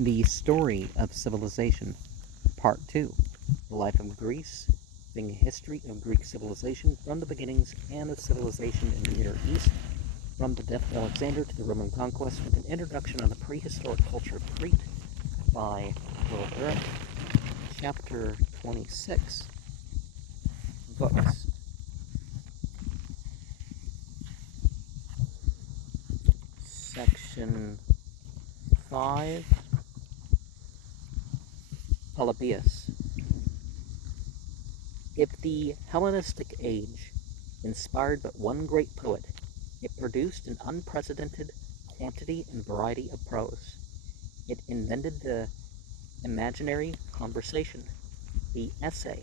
The Story of Civilization, Part 2, The Life of Greece, being a history of Greek civilization from the beginnings and of civilization in the Near East, from the death of Alexander to the Roman conquest, with an introduction on the prehistoric culture of Crete by Durant, Chapter 26, Books. Section 5, Polybius. If the Hellenistic age inspired but one great poet, it produced an unprecedented quantity and variety of prose. It invented the imaginary conversation, the essay,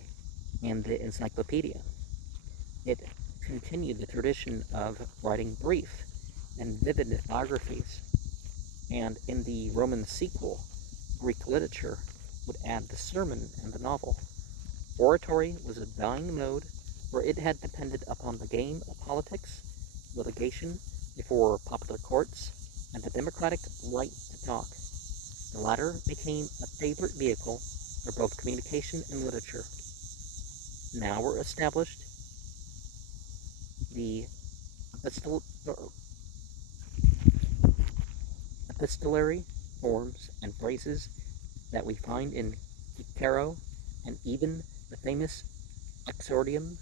and the encyclopedia. It continued the tradition of writing brief and vivid biographies, and in the Roman sequel, Greek literature would add the sermon and the novel. Oratory was a dying mode where it had depended upon the game of politics, litigation before popular courts, and the democratic right to talk. The latter became a favorite vehicle for both communication and literature. Now were established the epistolary forms and phrases that we find in Cicero and even the famous exordium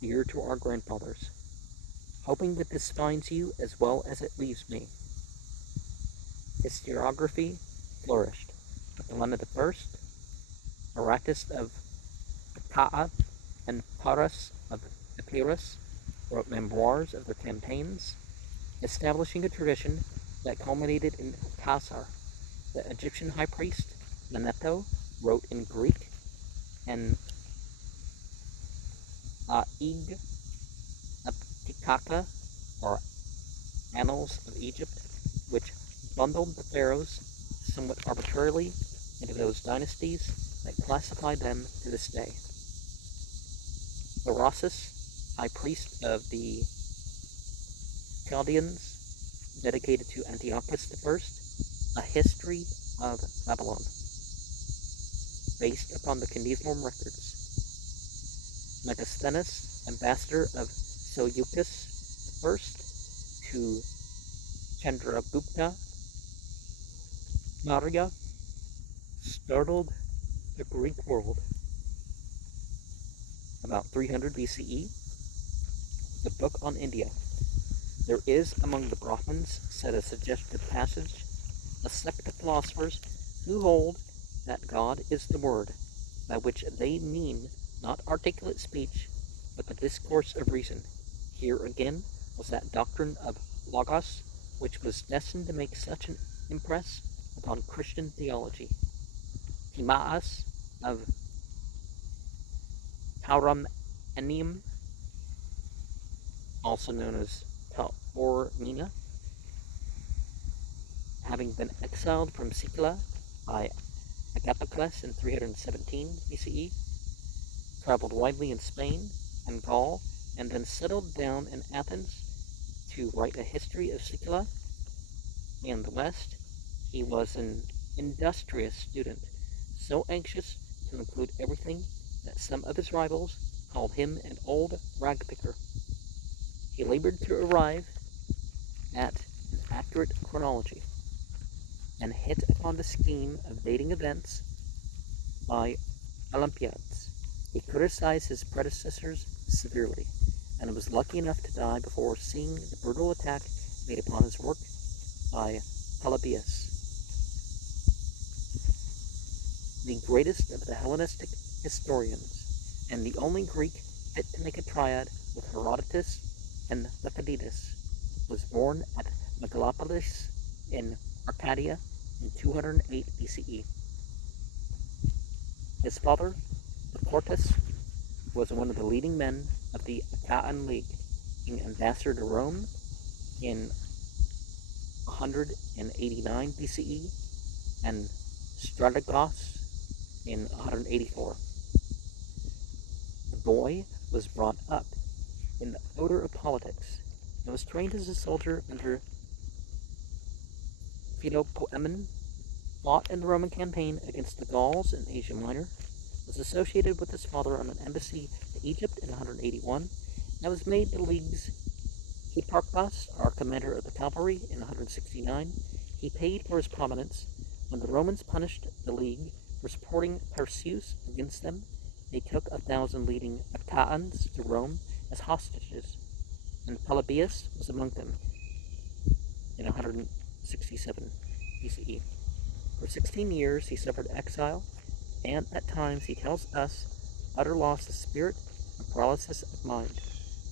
dear to our grandfathers. Hoping that this finds you as well as it leaves me. Historiography flourished. Leonard I, Aratus of Ptah, and Paras of Epirus wrote memoirs of their campaigns, establishing a tradition that culminated in Khazar. The Egyptian high priest Manetho wrote in Greek, and Ig Aptikaka, or Annals of Egypt, which bundled the pharaohs somewhat arbitrarily into those dynasties that classify them to this day. Berosus, high priest of the Chaldeans, dedicated to Antiochus I, a history of Babylon, based upon the cuneiform records. Megasthenes, ambassador of Seleucus I to Chandragupta Maurya, startled the Greek world. About 300 BCE, the Book on India. There is among the Brahmins, said a suggestive passage, a sect of philosophers who hold that God is the Word, by which they mean not articulate speech, but the discourse of reason. Here again was that doctrine of Logos, which was destined to make such an impress upon Christian theology. Timaeus of Tauromenium, also known as Taormina, having been exiled from Sicily by Agathocles in 317 BCE, traveled widely in Spain and Gaul, and then settled down in Athens to write a history of Sicily and the West. He was an industrious student, so anxious to include everything that some of his rivals called him an old rag picker. He labored to arrive at an accurate chronology, and hit upon the scheme of dating events by Olympiads. He criticized his predecessors severely, and was lucky enough to die before seeing the brutal attack made upon his work by Polybius, the greatest of the Hellenistic historians, and the only Greek fit to make a triad with Herodotus and Thucydides. Was born at Megalopolis in Arcadia in 208 BCE. His father, Portus, was one of the leading men of the Achaean League, being ambassador to Rome in 189 BCE and Strategos in 184. The boy was brought up in the odor of politics and was trained as a soldier under Philopoemen fought in the Roman campaign against the Gauls in Asia Minor, was associated with his father on an embassy to Egypt in 181, and was made the league's Hipparchus, our commander of the cavalry, in 169. He paid for his prominence. When the Romans punished the league for supporting Perseus against them, they took 1,000 leading Achaeans to Rome as hostages, and Polybius was among them in 167 BCE. For 16 years he suffered exile, and at times, he tells us, utter loss of spirit and paralysis of mind.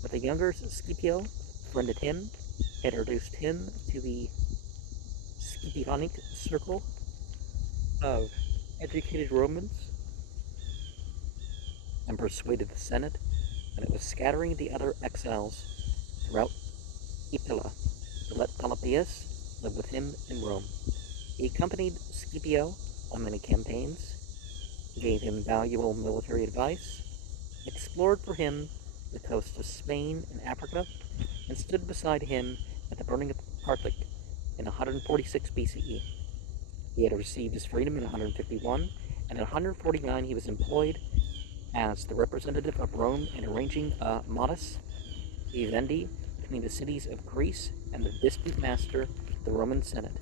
But the younger Scipio befriended him, introduced him to the Scipionic circle of educated Romans, and persuaded the Senate that it was scattering the other exiles throughout Epila to let Polybius live with him in Rome. He accompanied Scipio on many campaigns, gave him valuable military advice, explored for him the coast of Spain and Africa, and stood beside him at the burning of Carthage in 146 BCE. He had received his freedom in 151, and in 149 he was employed as the representative of Rome in arranging a modus vivendi between the cities of Greece and the distant master, the Roman Senate.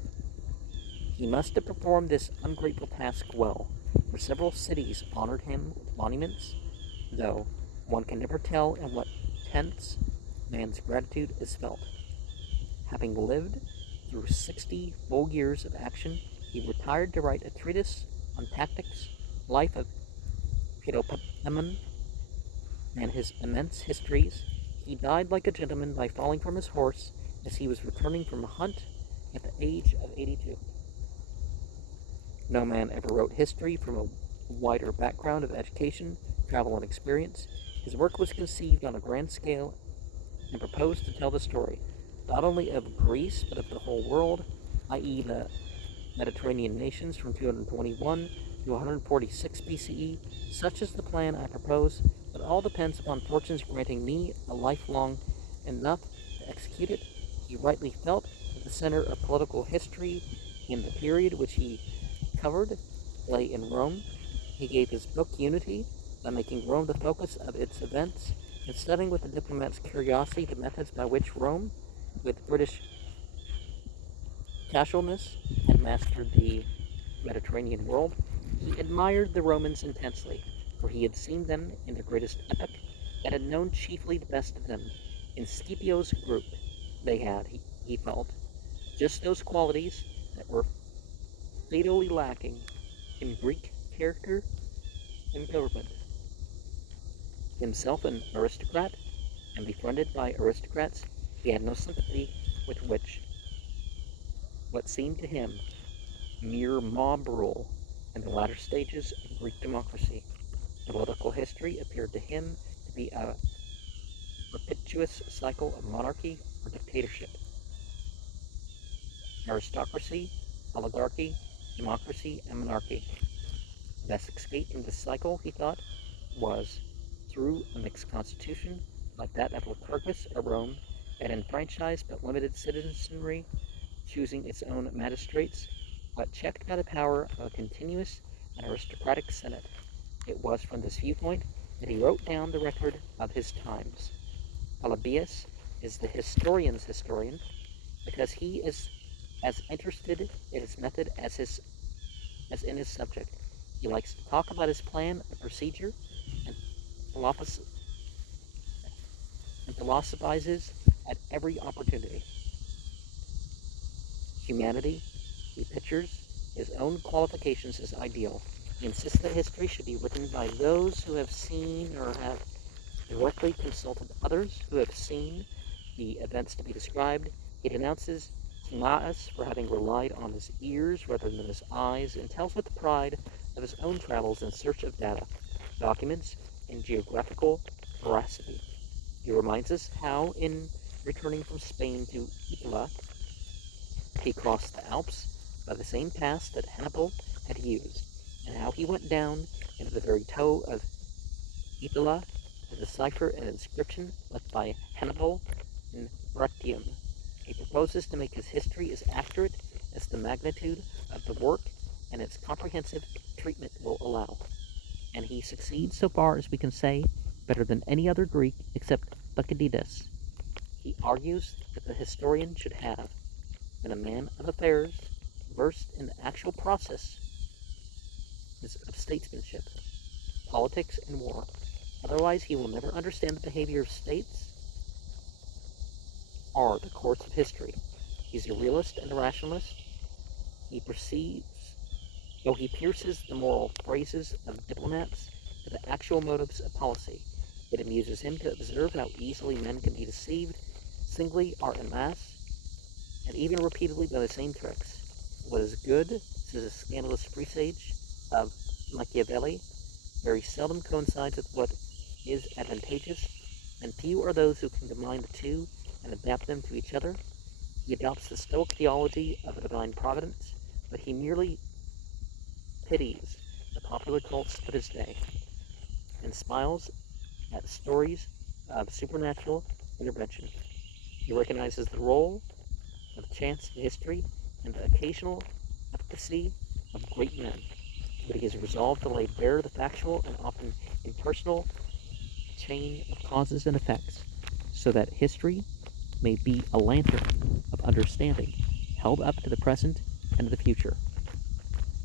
He must have performed this ungrateful task well, for several cities honored him with monuments, though one can never tell in what tense man's gratitude is felt. Having lived through 60 full years of action, he retired to write a treatise on tactics, life of Ptolemy, and his immense histories. He died like a gentleman by falling from his horse as he was returning from a hunt at the age of 82. No man ever wrote history from a wider background of education, travel, and experience. His work was conceived on a grand scale and proposed to tell the story, not only of Greece, but of the whole world, i.e. the Mediterranean nations from 221 to 146 BCE. Such is the plan I propose, but all depends upon fortune's granting me a lifelong enough to execute it. He rightly felt that the center of political history in the period which he covered lay in Rome. He gave his book Unity by making Rome the focus of its events and studying with the diplomat's curiosity the methods by which Rome, with British casualness, had mastered the Mediterranean world. He admired the Romans intensely, for he had seen them in their greatest epoch and had known chiefly the best of them. In Scipio's group, they had, he felt, just those qualities that were fatally lacking in Greek character and government. Himself an aristocrat, and befriended by aristocrats, he had no sympathy with what seemed to him mere mob rule in the latter stages of Greek democracy. Political history appeared to him to be a perpetuous cycle of monarchy or dictatorship, aristocracy, oligarchy, democracy, and monarchy. The best escape from this cycle, he thought, was through a mixed constitution like that of Lycurgus or Rome, that enfranchised but limited citizenry, choosing its own magistrates, but checked by the power of a continuous and aristocratic senate. It was from this viewpoint that he wrote down the record of his times. Polybius is the historian's historian because he is as interested in his method as in his subject. He likes to talk about his plan of procedure and philosophizes at every opportunity. Humanity, he pictures his own qualifications as ideal. He insists that history should be written by those who have seen or have directly consulted others who have seen the events to be described. He denounces Timaeus for having relied on his ears rather than his eyes, and tells with pride of his own travels in search of data, documents, and geographical veracity. He reminds us how, in returning from Spain to Epila, he crossed the Alps by the same pass that Hannibal had used, and how he went down into the very toe of Epila to decipher an inscription left by Hannibal in Bractium. He proposes to make his history as accurate as the magnitude of the work, and its comprehensive treatment will allow. And he succeeds so far as we can say better than any other Greek except Thucydides. He argues that the historian should have been a man of affairs, versed in the actual process of statesmanship, politics, and war. Otherwise, he will never understand the behavior of states or the course of history. He's a realist and a rationalist. He perceives, though he pierces the moral phrases of diplomats to the actual motives of policy. It amuses him to observe how easily men can be deceived, singly or en masse, and even repeatedly by the same tricks. What is good, says a scandalous presage of Machiavelli, very seldom coincides with what is advantageous, and few are those who can combine the two and adapt them to each other. He adopts the Stoic theology of a divine providence, but he merely pities the popular cults of his day and smiles at stories of supernatural intervention. He recognizes the role of chance in history and the occasional efficacy of great men, but he is resolved to lay bare the factual and often impersonal chain of causes and effects, so that history may be a lantern of understanding held up to the present and the future.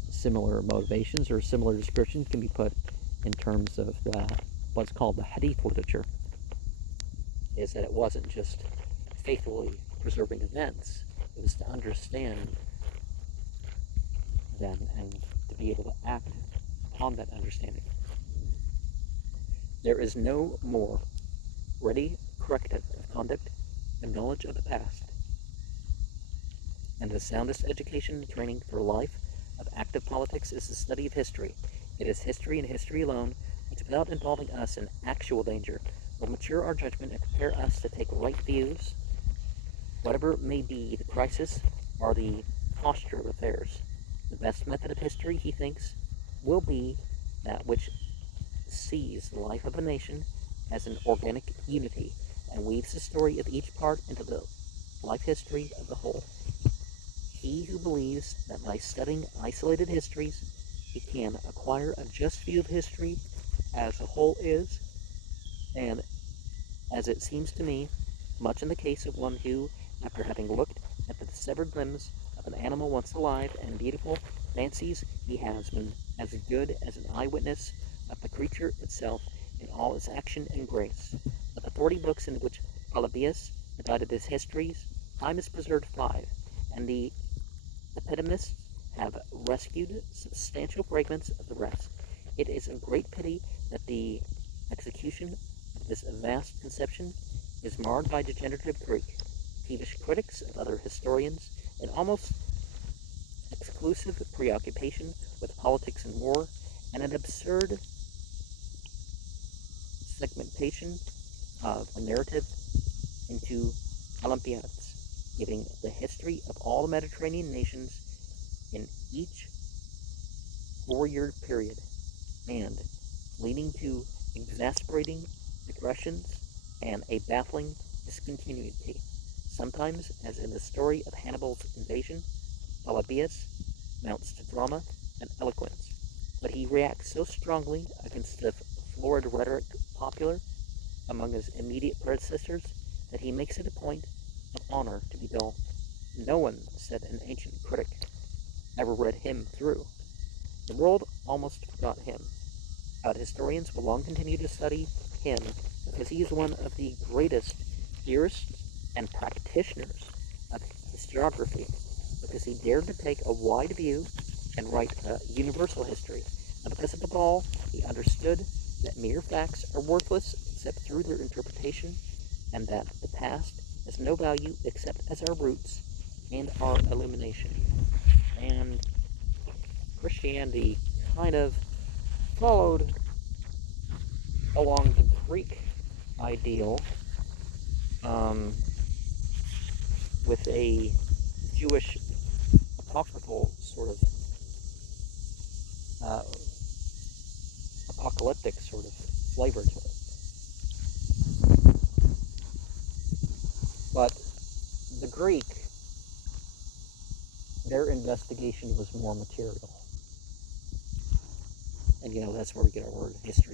Similar motivations or similar descriptions can be put in terms of what's called the hadith literature, is that it wasn't just faithfully preserving events, it was to understand them and to be able to act upon that understanding. There is no more ready corrective of conduct than knowledge of the past, and the soundest education and training for life of active politics is the study of history. It is history and history alone which, without involving us in actual danger, will mature our judgment and prepare us to take right views, whatever may be the crisis or the posture of affairs. The best method of history, he thinks, will be that which sees the life of a nation as an organic unity and weaves the story of each part into the life history of the whole. He who believes that by studying isolated histories he can acquire a just view of history as a whole is, and as it seems to me, much in the case of one who, after having looked at the severed limbs of an animal once alive and beautiful, fancies he has been as good as an eyewitness of the creature itself in all its action and grace. Of the 40 books in which Polybius divided his histories, time has preserved 5, and the epitomists have rescued substantial fragments of the rest. It is a great pity that the execution of this vast conception is marred by degenerative Greek, peevish critics of other historians, and almost exclusive preoccupation with politics and war, and an absurd segmentation of the narrative into Olympiads, giving the history of all the Mediterranean nations in each 4-year period, and leading to exasperating digressions and a baffling discontinuity. Sometimes, as in the story of Hannibal's invasion, Polybius mounts to drama and eloquence, but he reacts so strongly against the florid rhetoric popular among his immediate predecessors that he makes it a point of honor to be dull. No one, said an ancient critic, ever read him through. The world almost forgot him, but historians will long continue to study him because he is one of the greatest theorists and practitioners of historiography, because he dared to take a wide view and write a universal history, and because above all he understood that mere facts are worthless except through their interpretation, and that the past has no value except as our roots and our illumination. And Christianity kind of followed along the Greek ideal with a Jewish apocryphal sort of apocalyptic sort of flavor to it. But the Greek, their investigation was more material. And that's where we get our word history.